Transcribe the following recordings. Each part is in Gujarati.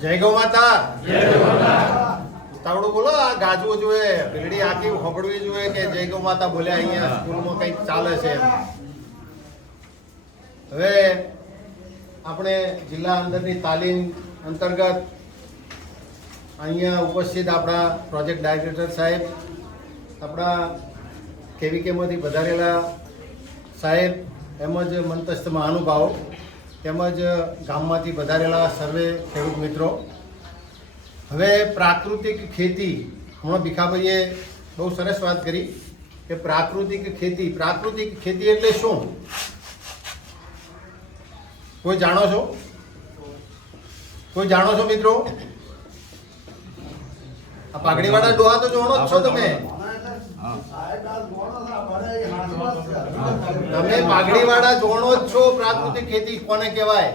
જય ગૌ માતા. તાવડું બોલો, આ ગાજવું જોઈએ પીલડી આખી હોબળવી જોઈએ કે જય ગૌ માતા બોલ્યા અહીંયા સ્કૂલમાં કંઈક ચાલે છે હવે આપણે જિલ્લા અંદરની તાલીમ અંતર્ગત અહીંયા ઉપસ્થિત આપણા પ્રોજેક્ટ ડાયરેક્ટર સાહેબ, આપણા કેવીકેમાંથી વધારેલા સાહેબ તેમજ મંતસ્થ મહાનુભાવો. તેમજ ગામમાંથી વધારેલા સર્વે ખેડૂત મિત્રો. હવે પ્રાકૃતિક ખેતી હમણાં ભીખાભાઈએ બહુ સરસ વાત કરી કે પ્રાકૃતિક ખેતી પ્રાકૃતિક ખેતી એટલે શું? કોઈ જાણો છો? કોઈ જાણો છો મિત્રો? આ પાઘડીવાળા ડોહા તો જોણો જ છો તમે. તમે પાઘડીવાળા જોણો જ છો પ્રાકૃતિક ખેતી કોને કહેવાય?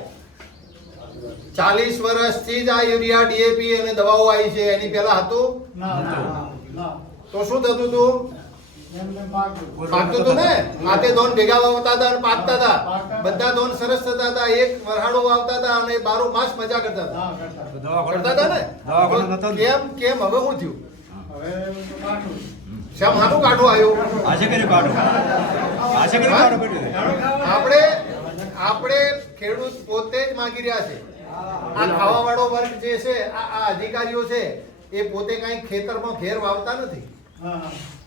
ચાલીસ વર્ષથી જ આ યુરિયા ડીએપી અને દવાઓ આવી છે એની પહેલા હતું? તો શું થતું હતું? પાકતું હતું ને? માથે ધોન ભેગા વાવતા હતા અને પાકતા હતા. બધા ધોન સરસ થતા હતા. એક વરહાડો વાવતા હતા અને બારો માસ મજા કરતા હતા. કરતા હતા. ને? કેમ કેમ? હવે શું થયું? શેમ હાનું કાઢું આવ્યું આશે કરી કાઢો. આજે કરી કાઢો આપણે આપણે ખેડૂત પોતે જ માંગી રહ્યા છે. આ ખાવાવાળો વર્ગ જે છે આ આ અધિકારીઓ છે એ પોતે કાંઈ ખેતરમાં ઘેર વાવતા નથી.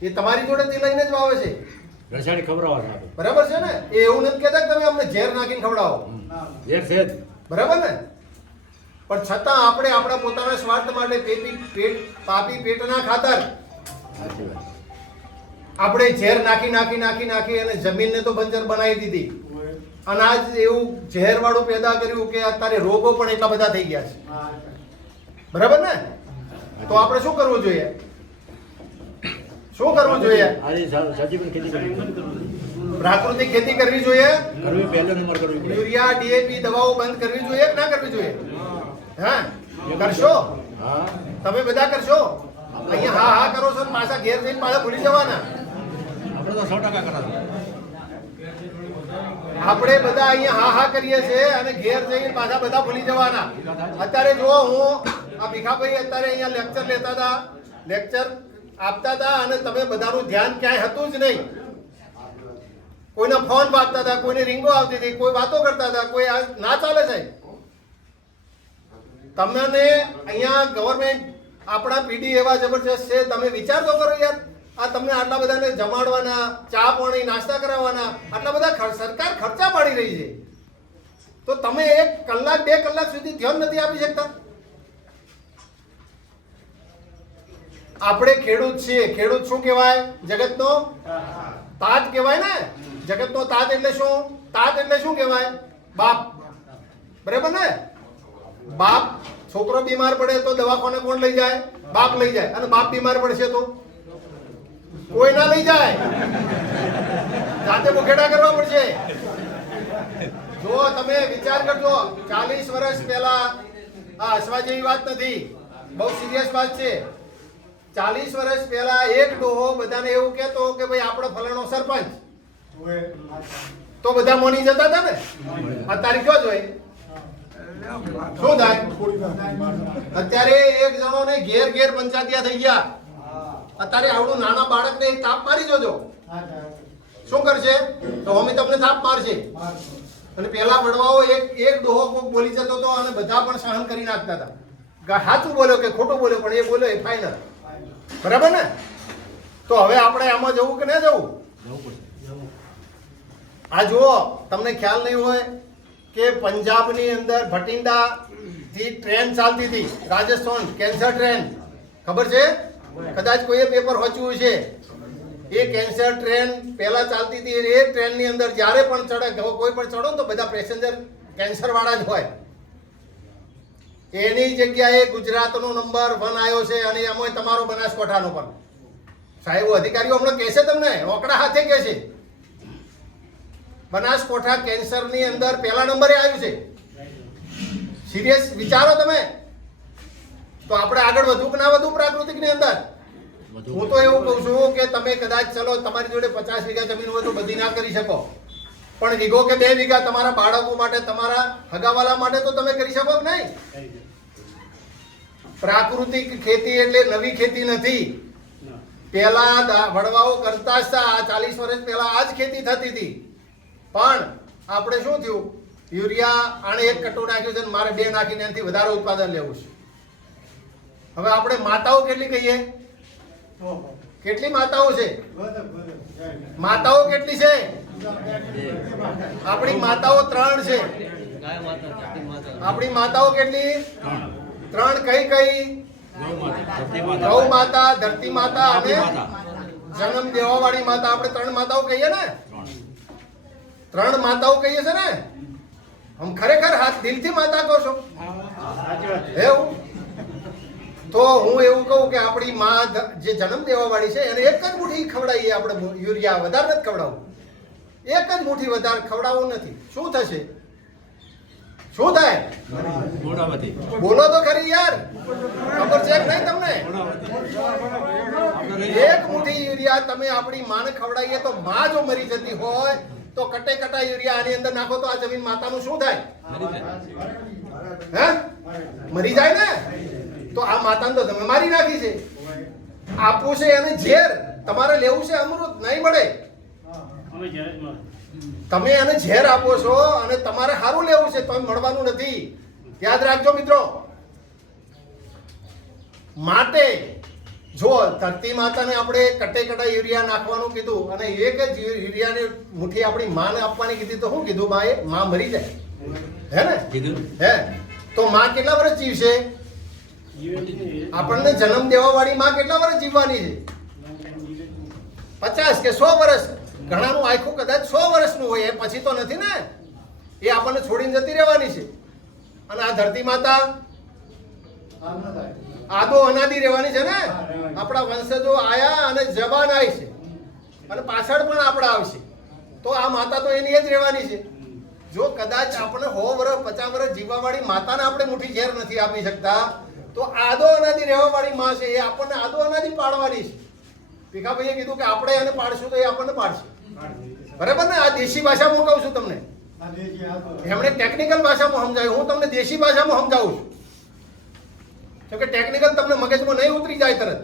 એ તમારી જોડેથી લઈને જ વાવે છે. રસાયણ ખવડાવવા છે બરાબર છે ને? એ એવું નથી કહેતા તમે અમને ઝેર નાખીને ખવડાવો. ઝેર છે બરાબર ને? પણ છતાં આપણે આપણા પોતાના સ્વાર્થ માટે પેપી પેટ પાપી પેટના ખાતર. આપણે ઝેર નાખી નાખી નાખી નાખી અને જમીનને તો બંજર બનાવી દીધી. અનાજ એવું ઝેર વાળું પેદા કર્યું કે અત્યારે રોગો પણ એટલા બધા થઈ ગયા છે. બરાબર ને? તો આપણે શું કરવું જોઈએ? શું કરવું જોઈએ. પ્રાકૃતિક ખેતી કરવી જોઈએ? કરવી પહેલો નંબર કરવી પડે. યુરિયા ડીએપી દવાઓ બંધ કરવી જોઈએ કે ના કરવી જોઈએ? હા. કરશો? તમે બધા કરશો? અહીંયા હા હા કરો છો ને પાછા ઘેર જઈને પાછા ભૂલી જવાના. આપણે તો સો ટકા કરાશું આપણે બધા અહીંયા હા હા કરીએ છીએ અને ઘેર જઈને પાછા બધા ભૂલી જવાના. અત્યારે જો હું આ ભીખાભાઈ અત્યારે અહીંયા લેક્ચર લેતા હતા લેક્ચર આપતા હતા અને તમે બધાનું ધ્યાન ક્યાંય હતું જ નહીં. કોઈના ફોન વાગતા હતા, કોઈને રીંગો આવતી હતી, કોઈ વાતો કરતા હતા, કોઈ આ ના ચાલે સાહેબ. તમને અહીંયા ગવર્મેન્ટ આપણા પીડી એવા જબરજસ્ત છે, તમે વિચાર તો કરો યાર. આ તમને આટલા બધાને જમાડવાના, ચા પાણી, નાસ્તા કરાવવાના, આટલા બધા સરકાર ખર્ચા પાડી રહી છે. તો તમે એક કલાક, બે કલાક સુધી ધ્યાન નથી આપી શકતા? આપણે ખેડૂત છીએ. ખેડૂત શું કહેવાય? જગતનો તાજ કહેવાય ને? જગતનો તાજ એટલે શું? તાજ એટલે શું કહેવાય? બાપ. બરાબર ને? બાપ. છોકરો બીમાર પડે તો દવાખાને કોણ લઈ જાય? બાપ લઈ જાય. અને બાપ બીમાર પડશે તો? કોઈ ના લઈ જાય. જાતે મુખેડા કરવા પડશે. જો તમે વિચાર કરજો, ચાલીસ વર્ષ પહેલા આ હસવા જેવી વાત નથી. બહુ સિરિયસ વાત છે. ચાલીસ વર્ષ પહેલા એક ડોહો બધાને એવું કહેતો કે ભાઈ, આપણો ફલાણો સરપંચ. તો બધા મોની જતા હતા ને? અત્યારે કયો જોઈ? શું થાય? અત્યારે એક જણો ને ઘેર ઘેર પંચાયતિયા થઈ ગયા. અત્યારે આવડું નાના બાળકને એક તાપ મારી જોજો. શું કરશે? તો અમે તમને તાપ મારશે. અને પેલા વડવાઓ એક એક ડોહો કોક બોલી જતો હતો અને બધા પણ સહન કરી નાખતા હતા. સાચું બોલ્યો કે ખોટું બોલ્યો પણ એ બોલ્યો એ ફાઇનલ બરાબર ને? તો હવે આપણે આમાં જવું કે ના જવું? જવું આ જુઓ તમને ખ્યાલ નહીં હોય કે પંજાબની અંદર ભટિંડા થી ટ્રેન ચાલતી હતી રાજસ્થાન કેન્સર ટ્રેન ખબર છે? કદાચ કોઈએ પેપર વાંચ્યું છે. એ કેન્સર ટ્રેન પહેલા ચાલતી હતી એ ટ્રેનની અંદર જ્યારે પણ ચડે કોઈ પણ ચડો તો બધા પેસેન્જર કેન્સર વાળા જ હોય. એની જગ્યાએ ગુજરાતનો નંબર વન આવ્યો છે અને એમાં તમારો બનાસકાંઠાનો પણ. સાહેબ અધિકારીઓ હમણાં કહેશે તમને ઓકડા હાથે કહેશે. બનાસકોઠા કેન્સરની અંદર પહેલા નંબરે આવ્યું છે. સિરિયસ વિચારો તમે? તો આપણે આગળ વધુ કે ના વધુ પ્રાકૃતિકની અંદર? હું તો એવું કહું છું કે તમે કદાચ ચલો તમારી જોડે પચાસ વીઘા જમીન હોય તો બધી ના કરી શકો. પણ વીઘો કે બે વીઘા તમારા બાળકો માટે તમારા હગાવાલા માટે તો તમે કરી શકો નહીં? પ્રાકૃતિક ખેતી એટલે નવી ખેતી નથી. પહેલા વડવાઓ કરતા હતા આ ચાલીસ વર્ષ પહેલા આ જ ખેતી થતી હતી. પણ આપણે શું થયું? યુરિયા આણે એક કટો નાખ્યું છે મારે બે નાખીને એનાથી વધારે ઉત્પાદન લેવું છે. હવે આપણે માતાઓ કેટલી કહીએ? કેટલી માતાઓ છે? માતાઓ કેટલી છે? આપણી માતાઓ ત્રણ છે. આપણી માતાઓ કેટલી? ત્રણ કઈ કઈ? ગૌ માતા ધરતી માતા અને જન્મ દેવા વાળી માતા. આપણે ત્રણ માતાઓ કહીએ ને? ત્રણ માતાઓ કહીએ છે ને? હમ ખરેખર હાથ દિલથી માતા કહો છો. એવું? તો હું એવું કહું કે આપણી માં જે જન્મ દેવા વાળી છે એને એક જ મુઠ્ઠી ખવડાવીએ આપણે યુરિયા વધારે નથી ખવડાવવું. એક જ મુઠ્ઠી વધારે ખવડાવવું નથી. શું થશે? શું થાય? બોલો તો ખરી યાર. ખબર છે નહીં તમને? એક મુઠ્ઠી યુરિયા તમે આપણી માને ખવડાવીએ તો માં જો મરી જતી હોય તો કટે કટા યુરિયા આની અંદર નાખો તો આ જમીન માતાનું શું થાય? હે? મરી જાય ને? તો આ માતાને તો તમે મારી નાખી છે. આપવું છે એને ઝેર. તમારે લેવું છે અમૃત? નહીં મળે. તમે એને ઝેર આપો છો અને તમારે સારું લેવું છે તમે મળવાનું નથી. યાદ રાખજો મિત્રો. માટે જો ધરતી માતાને આપણે કટે કટા યુરિયા નાખવાનું કીધું અને એક જ યુરિયાની મુઠ્ઠી આપણી માને આપવાની કીધી તો શું કીધું બાએ માં મરી જાય. હે ને? કીધું. હે? તો માં કેટલા વર્ષ જીવશે? આપણને જન્મ દેવા વાળી માં કેટલા વર્ષ જીવવાની છે? પચાસ કે સો વર્ષ ઘણાનું આખું કદાચ સો વર્ષનું હોય, એ પછી તો નથી ને? એ આપણને છોડીને જતી રહેવાની છે. અને આ ધરતી માતા આદો અનાદિ રહેવાની છે ને? આપણા વંશજો આયા અને જવાન આવી છે. અને પાછળ પણ આપણા આવશે. તો આ માતા તો એની જ રહેવાની છે. જો કદાચ આપણે સો વર્ષ પચાસ વર્ષ જીવવાવાળી માતાને આપણે મુઠ્ઠી ઝેર નથી આપી શકતા તો આદો અનાદિ રહેવા વાળી માં છે એ આપણને આદો અનાદી પાડવાની છે. ભીખાભાઈએ કીધું કે આપણે એને પાડશું તો એ આપણને પાડશે. બરાબર ને? આ દેશી ભાષામાં કહું છું તમને. એમણે ટેકનિકલ ભાષામાં સમજાવ્યું હું તમને દેશી ભાષામાં સમજાવું છું. કેમ કે ટેકનિકલ તમને મગજમાં નહીં ઉતરી જાય તરત.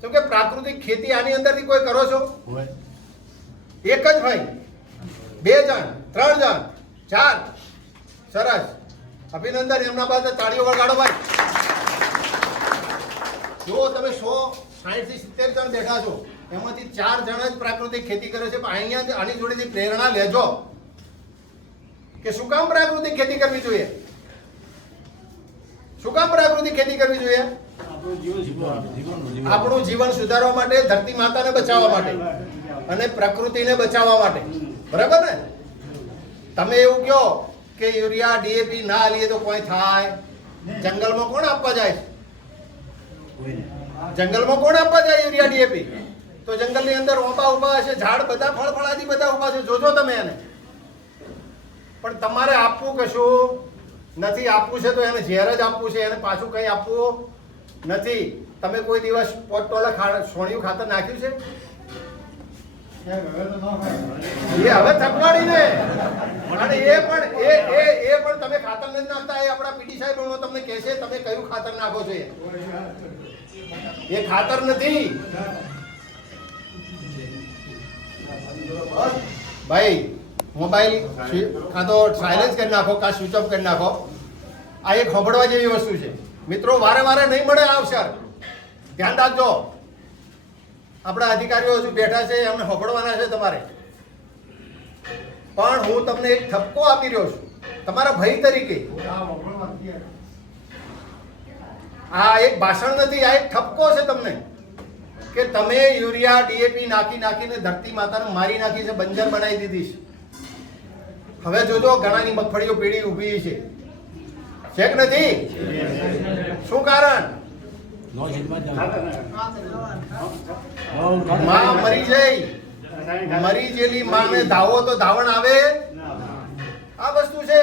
કેમ કે પ્રાકૃતિક ખેતી આની અંદરથી કોઈ કરો છો? એક જ ભાઈ બે જણ ત્રણ જણ ચાર. સરસ. અભિનંદન, એમના પાસે તાળીઓ વગાડો ભાઈ. જો તમે સો સાઠથી સિત્તેર જણ બેઠા છો. એમાંથી ચાર જણ જ પ્રાકૃતિક ખેતી કરે છે, પણ અહીંયા આની જોડેથી પ્રેરણા લેજો. કે શું કામ પ્રાકૃતિક ખેતી કરવી જોઈએ? શું કામ પ્રાકૃતિક ખેતી કરવી જોઈએ? આપણું જીવન સુધારવા માટે, ધરતી માતાને બચાવવા માટે અને પ્રકૃતિને બચાવવા માટે. બરાબર ને? તમે એવું કહો કે યુરિયા ડીએપી ના લઈએ તો કોઈ થાય. જંગલમાં કોણ આપવા જાય જંગલમાં કોણ આપવા જાય યુરિયા ડીએપી તો જંગલની અંદર ઓબા ઊભા હશે ઝાડ બધા ફળ ફળાદી બધા ઊભા છે. જોજો તમે એને. પણ તમારે આપવું કશું નથી. આપવું છે તો એને ઝેર જ આપવું છે. એને પાછું કંઈ આપવું નથી. તમે કોઈ દિવસ પોટોલા સોણિયું ખાતર નાખ્યું છે? એ હવે થકવાડીને. અને એ પણ એ એ એ પણ તમે ખાતર નથી નાખતા, એ આપણા પીટી સાહેબ તમને કહેશે તમે કયું ખાતર નાખો છો એ? ખાતર નથી. ભાઈ, મોબાઈલ કાં તો સાયલેન્સ કરી નાખો, કાં સ્વિચ ઓફ કરી નાખો. આ એક ખબડવા જેવી વસ્તુ છે. મિત્રો, વારે વારે નહીં મળે આ અવસર. ધ્યાન રાખજો. આપણા અધિકારીઓ હજુ બેઠા છે, એમને ખબડવાના છે તમારે. પણ હું તમને એક ઠપકો આપી રહ્યો છું. તમારા ભાઈ તરીકે. આ એક ભાષણ નથી આ એક ઠપકો છે તમને. કે તમે યુરિયા ડીએપી નાખી નાખીને ધરતી માતાને મારી નાખી છે બંજર બનાવી દીધી છે. હવે જોજો ઘણાની મગફળીઓ પીળી ઊભી છે. છે કે નથી? શું કારણ? મા મરી જઈ મરી જેલી માને ધાવો તો ધાવણ આવે? આ વસ્તુ છે.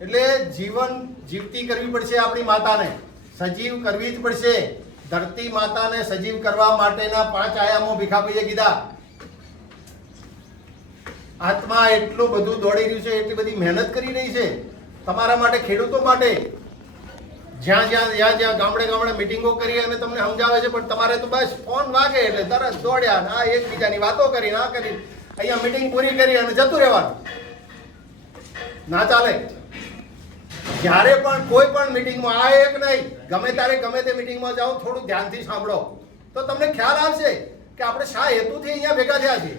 એટલે જીવન જીવતી કરવી પડશે આપણી માતાને. સજીવ કરવી જ પડશે. ધરતી માતાને સજીવ કરવા માટેના પાંચ આયામો ભીખાભાઈએ કીધા. આત્મા એટલું બધું દોડી રહ્યું છે, એટલી બધી મહેનત કરી રહી છે. તમારા માટે, ખેડૂતો માટે જ્યાં જ્યાં જ્યાં જ્યાં ગામડે ગામડે મિટિંગો કરી અને તમને સમજાવે છે, પણ તમારે તો બસ ફોન વાગે એટલે તરત દોડ્યા ના એકબીજાની વાતો કરી, ના કરી. અહીંયા મિટિંગ પૂરી કરી અને જતું રહેવાનું. ના ચાલે. જ્યારે પણ કોઈ પણ મિટિંગમાં આ એક નહીં, ગમે ત્યારે ગમે તે મિટિંગમાં જાઓ, થોડું ધ્યાનથી સાંભળો. તો તમને ખ્યાલ આવશે કે આપણે શા હેતુથી અહીંયા ભેગા થયા છીએ.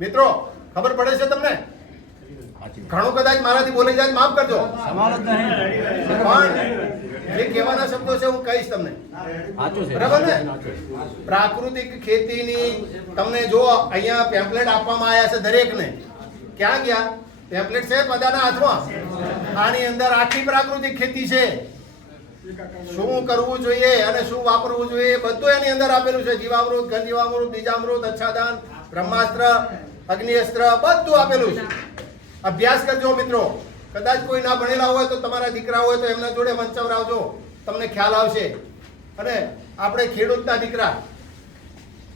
મિત્રો, ખબર પડે છે તમને? ઘણું કદાચ મારાથી બોલી જાય માફ કરજો. પણ જે કહેવાના શબ્દો છે હું કહીશ તમને. બરાબર ને? પ્રાકૃતિક ખેતીની તમને જો અહીંયા પેમ્પલેટ આપવામાં આવ્યા છે દરેકને. ક્યાં ગયા? પેમ્પલેટ છે બધાના હાથમાં? આની અંદર આખી પ્રાકૃતિક ખેતી છે. શું કરવું જોઈએ અને શું વાપરવું જોઈએ બધું એની અંદર આપેલું છે. જીવામૃત ઘન જીવામૃત બીજામૃત અચ્છાદાન બ્રહ્માસ્ત્ર અગ્નિઅસ્ત્ર બધું આપેલું છે. અભ્યાસ કરજો મિત્રો. કદાચ કોઈ ના ભણેલા હોય તો તમારા દીકરા હોય તો એમના જોડે મંચવરાવજો. તમને ખ્યાલ આવશે. અને આપણે ખેડૂતના દીકરા.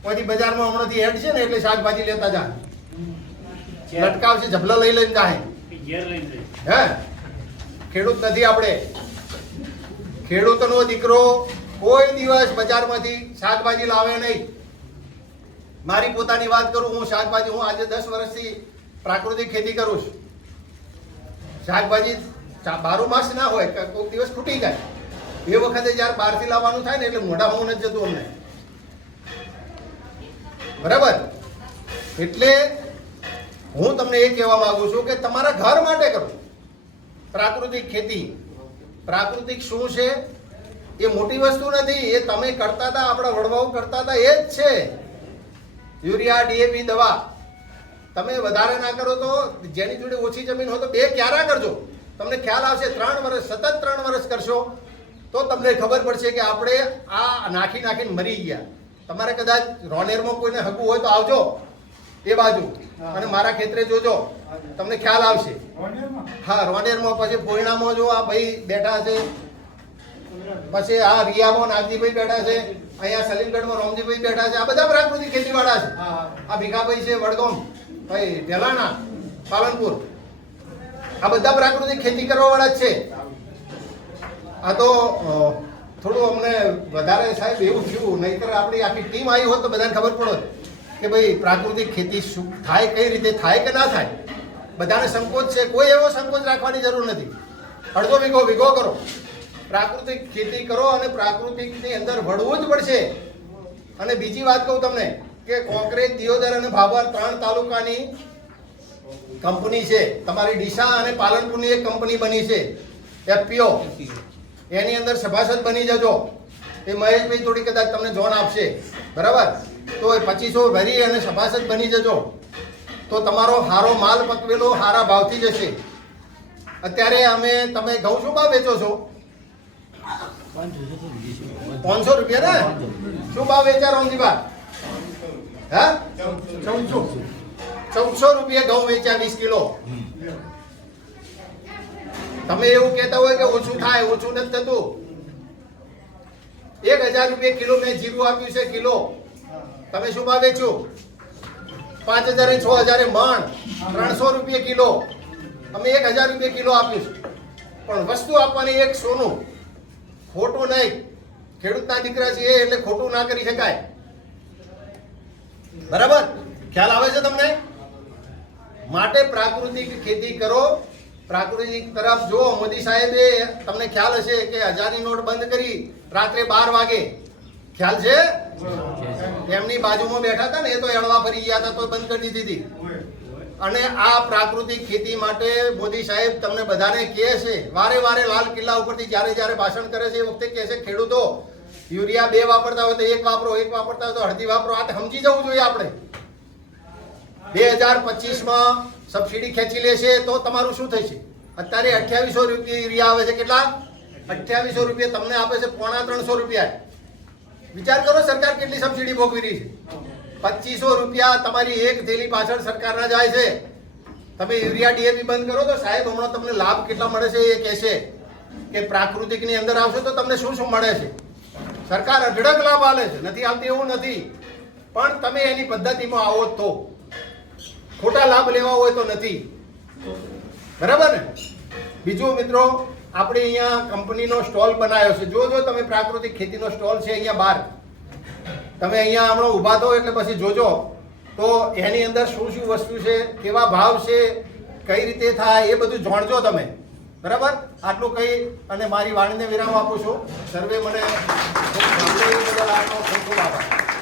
પછી બજારમાં હમણાંથી હેડ છે ને એટલે શાકભાજી લેતા જા. લટકાવશે જબલો લઈ લઈને જાય. હે? ખેડૂત નથી આપણે. ખેડૂતનો દીકરો કોઈ દિવસ બજારમાંથી શાકભાજી લાવે નહીં. મારી પોતાની વાત કરું હું શાકભાજી હું આજે દસ વર્ષથી પ્રાકૃતિક ખેતી કરું છું. શાકભાજી બારોમાસ બારો માસ ના હોય કોઈક દિવસ ખૂટી જાય. એ વખતે જ્યારે બહારથી લાવવાનું થાય ને એટલે મોઢામાં નથી જતું અમને. બરાબર? એટલે હું તમને એ કહેવા માંગુ છું કે તમારા ઘર માટે કરો. પ્રાકૃતિક ખેતી. પ્રાકૃતિક શું છે? એ મોટી વસ્તુ નથી, એ તમે કરતા હતા, આપણા વડવાઓ કરતા હતા, એ જ છે. યુરિયા ડીએપી દવા. તમે વધારે ના કરો તો જેની જોડે ઓછી જમીન હોય તો બે ક્યારા કરજો. તમને ખ્યાલ આવશે ત્રણ વર્ષ સતત ત્રણ વર્ષ કરશો તો તમને ખબર પડશે કે આપણે આ નાખી નાખીને મરી ગયા. તમારે કદાચ રોનેરમાં કોઈને હગવું હોય તો આવજો એ બાજુ. અને મારા ખેતરે જોજો તમને ખ્યાલ આવશે. હા રોનેરમાં પછી ભોયણામાં જો આ ભાઈ બેઠા છે પછી આ રિયામાં નાગજીભાઈ બેઠા છે અહીંયા સલીમગઢમાં રોમજીભાઈ બેઠા છે આ બધા પ્રાકૃતિક ખેતીવાળા છે. આ ભીખાભાઈ છે વડગામ. ભાઈ ઢેલાણા પાલનપુર. આ બધા પ્રાકૃતિક ખેતી કરવા વાળા જ છે. આ તો થોડું અમને વધારે સાહેબ એવું થયું, નહીતર આપણી આખી ટીમ આવી હોત તો બધાને ખબર પડે કે ભાઈ, પ્રાકૃતિક ખેતી શું થાય, કઈ રીતે થાય કે ના થાય. બધાને સંકોચ છે. કોઈ એવો સંકોચ રાખવાની જરૂર નથી. અડધો વીઘો વીઘો કરો. પ્રાકૃતિક ખેતી કરો અને પ્રાકૃતિકની અંદર વળવું જ પડશે. અને બીજી વાત કહું તમને કે કોંકરેજ દિયોદર અને ભાભર ત્રણ તાલુકાની કંપની છે. તમારી ડીસા અને પાલનપુરની એક કંપની બની છે. એફપીઓ. એની અંદર સભાસદ બની જજો. એ મહેશભાઈ થોડી કદાચ તમને જોન આપશે. બરાબર? તો એ પચીસો ભરી અને સભાસદ બની જજો. તો તમારો હારો માલ પકવેલો હારા ભાવથી જશે. અત્યારે અમે, તમે ઘઉં શું ભાવ વેચો છો? પાંચસો રૂપિયા ને? શું ભાવ વેચા રોમજીબા હા? ચૌદસો ચૌદસો રૂપિયા ઘઉં વેચ્યા વીસ કિલો. તમે એવું કહેતા હોય કે ઓછું થાય, ઓછું નથી થતું. એક હજાર રૂપિયા કિલો મેં જીરું આપ્યું છે, કિલો. તમે શું માગે છો? પાંચ હજાર છ હજાર મણ ત્રણસો રૂપિયા કિલો. અમે એક હજાર રૂપિયા કિલો આપ્યું પણ વસ્તુ આપવાની એક સોનું. ખોટું નહીં. ખેડૂતના દીકરા છે એટલે ખોટું ના કરી શકાય. બરાબર? ખ્યાલ આવે છે તમને? માટે પ્રાકૃતિક ખેતી કરો. પ્રાકૃતિક તરફ જો મોદી સાહેબે તમને ખ્યાલ હશે કે હજારની નોટ બંધ કરી રાત્રે બાર વાગે. ખ્યાલ છે? એમની બાજુમાં બેઠા હતા ને, એ તો એળવા ફરી ગયા હતા, તો બંધ કરી દીધી અને આ પ્રાકૃતિક ખેતી માટે મોદી સાહેબ તમને બધાને કહે છે, વારે વારે લાલ કિલ્લા ઉપરથી જ્યારે જ્યારે ભાષણ કરે છે, એ વખતે કહે છે, ખેડૂતો યુરિયા બે વાપરતા હોય તો એક વાપરો, એક વાપરતા હોય તો અડધી વાપરો. આ સમજી જવું જોઈએ આપણે. બે હજાર પચીસમાં સબસિડી ખેંચી લેશે તો તમારું શું થશે? અત્યારે અઠ્યાવીસો રૂપિયા યુરિયા આવે છે. કેટલા? અઠ્યાવીસો રૂપિયા તમને આપે છે પોણા ત્રણસો રૂપિયા. વિચાર કરો સરકાર કેટલી સબસિડી ભોગવી રહી છે. પચીસો રૂપિયા તમારી એક થેલી પાછળ સરકારના જાય છે. તમે યુરિયા ડીએપી બંધ કરો તો સાહેબ, હમણાં તમને લાભ કેટલા મળે છે એ કહેશે. કે પ્રાકૃતિકની અંદર આવશે તો તમને શું શું મળે છે? સરકાર અઢળક લાભ આલે છે. નથી આવતી એવું નથી. પણ તમે એની પદ્ધતિમાં આવો તો. ખોટા લાભ લેવા હોય તો નથી. બરાબર ને? બીજું મિત્રો, આપણે અહીંયા કંપનીનો સ્ટોલ બનાવ્યો છે. જો જો તમે પ્રાકૃતિક ખેતીનો સ્ટોલ છે અહીંયા બહાર. તમે અહીંયા હમણાં ઊભા થો એટલે પછી જોજો. તો એની અંદર શું શું વસ્તુ છે, કેવા ભાવ છે, કઈ રીતે થાય, એ બધું જાણજો તમે. બરાબર? આટલું કહી અને મારી વાણીને વિરામ આપું છું. સર્વે મને બદલ આપનો ખૂબ ખૂબ આભાર.